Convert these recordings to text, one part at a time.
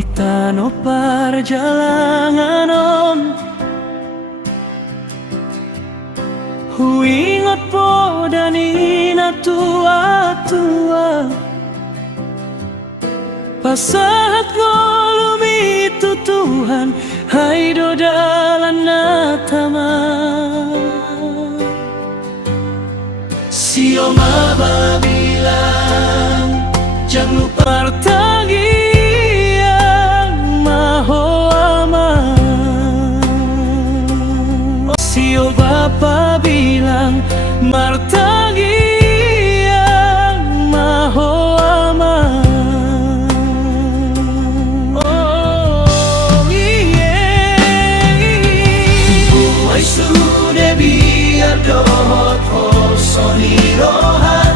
Tano perjalanan huingot po dan ina tua-tua pasahat golumito Tuhan hai do dalan natama sio mababilang jangan lupa tagi yang maho aman sio bapa bilang martagi yang maho aman oh buai sudah biar dohot sonirohan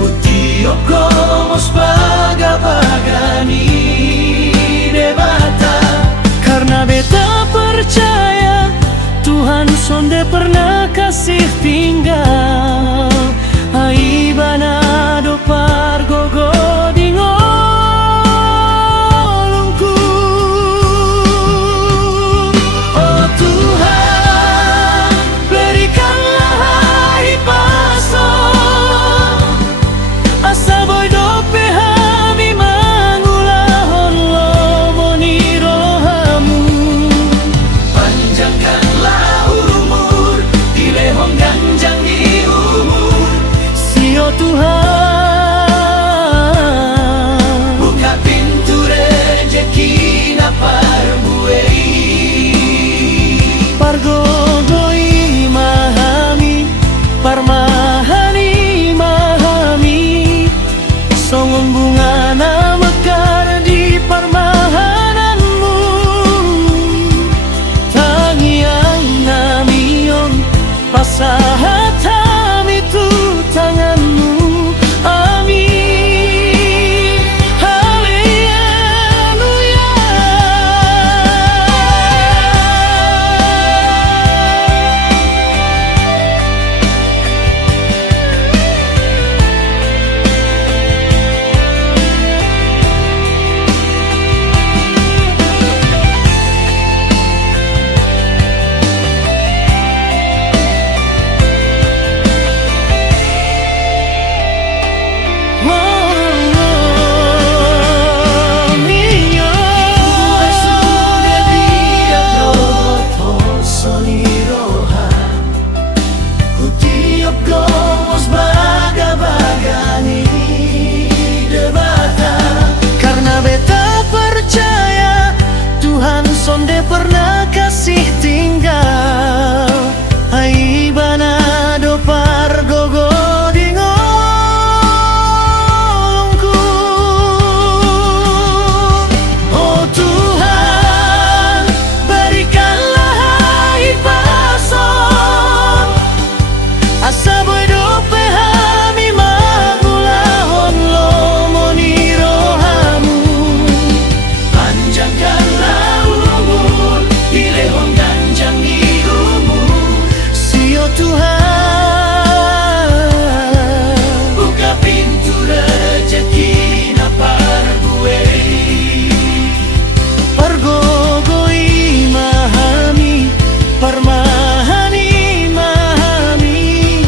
Putio komos baga-bagani debata karena beta percaya Tuhan sonde pernah kasih tinggal ai bana do pargogo dingolungku oh Tuhan berikanlah hai paso asa boy do pehami mangulahon lo monirohamu panjangkanlah umur dilehong ganjang di umur sio Tuhan buka pintu rejeki na parbuei pargogoi mahami parmahani mahami songon bunga na mekar di parmahananmu tangiang namion pasahat itu tanganmu amin haleluya sonde pernah kasih tinggal hai bana do pargogo dingolungku oh Tuhan berikanlah hai pason asa boy do pehami mangulahon lo monirohamu panjangkanlah dilehong ganjang di umur sio Tuhan buka pintu rejeki na parbuei pargogoi mahami parmahani mahami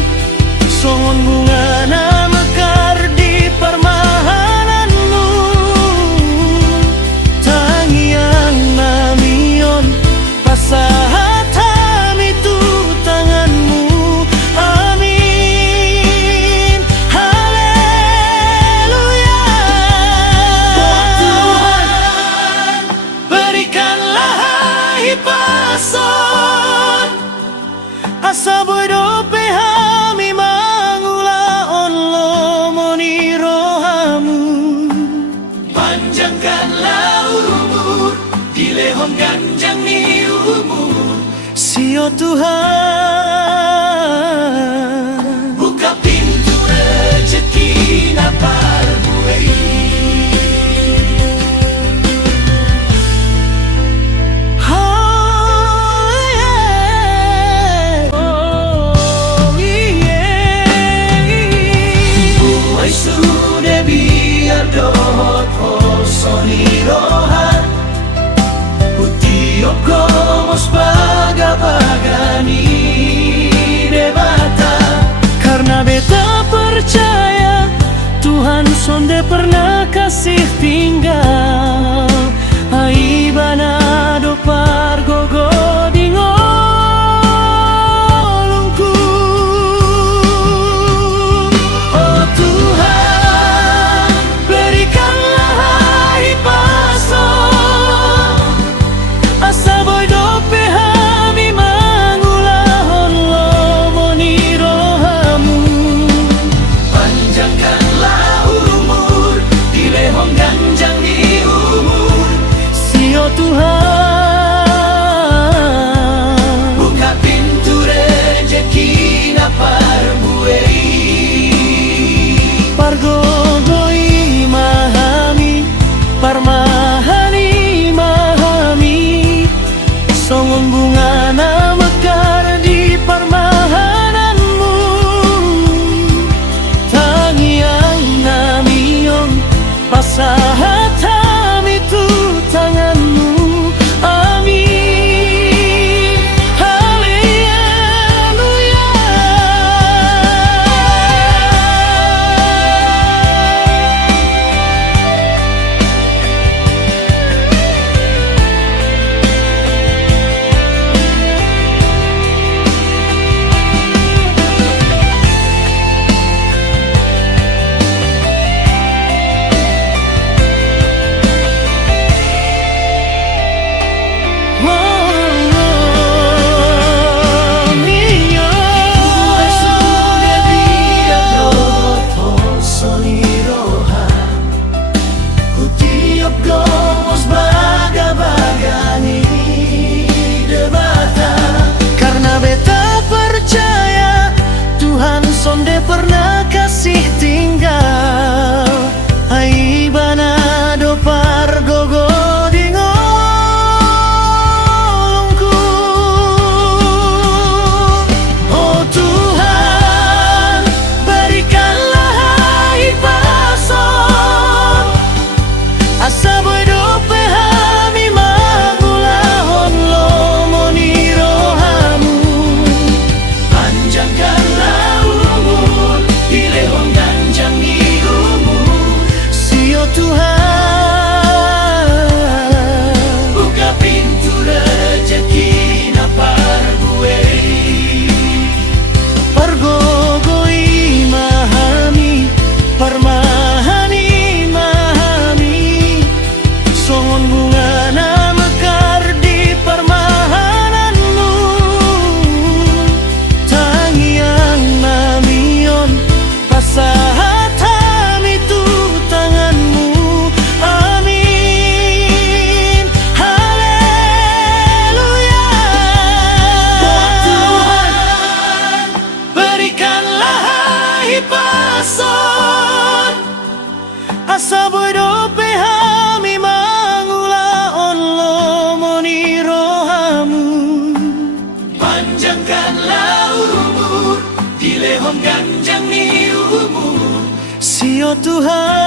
songon bunga na mekar di parmahananmu tangiang namion pasahat itu tanganmu amin haleluya oh Tuhan berikanlah hai pason asa boy do pehami mangulaon lo monirohamu panjangkanlah umur dilehong ganjang ni umur sio Tuhan buka pintu rejeki na parbuei sudah biar dohot sonirohan percaya Tuhan sonde pernah kasih tinggal ai bana do pargogo di ngolongku. Oh Tuhan, berikanlah hai paso asa boy dope hami mangulahon lomoni rohamu. Panjangkanlah umur, dilehong ganjang di umur, sio Tuhan, buka pintu rejeki na parbuei. Pargogoi mahami, parmahani mahami, songon bunga na mekar di parmahananmu. Tangiang namiong pasahat kami tu tanganmu. Amin, haleluya. Karena beta percaya Tuhan sonde pernah kasih tinggal ai bana do pargogo di ngolongku. Oh Tuhan, berikanlah hai pason asa boy dope hami mangulahon lomoni rohamu. Panjangkanlah umur, dilehong ganjang di umur, sio Tuhan, buka pintu rejeki na parbuei. Pargogoi mahami, parmahani mahami, songon bunga na mekar di parmahananmu. Tangiang namion pasahat kami tu tanganmu. Amin, haleluya. Oh Tuhan, berikanlah hai pason asa boy dope hami mangulaon lomoni rohamu. Panjangkanlah umur, dilehong ganjang ni umur, sio Tuhan,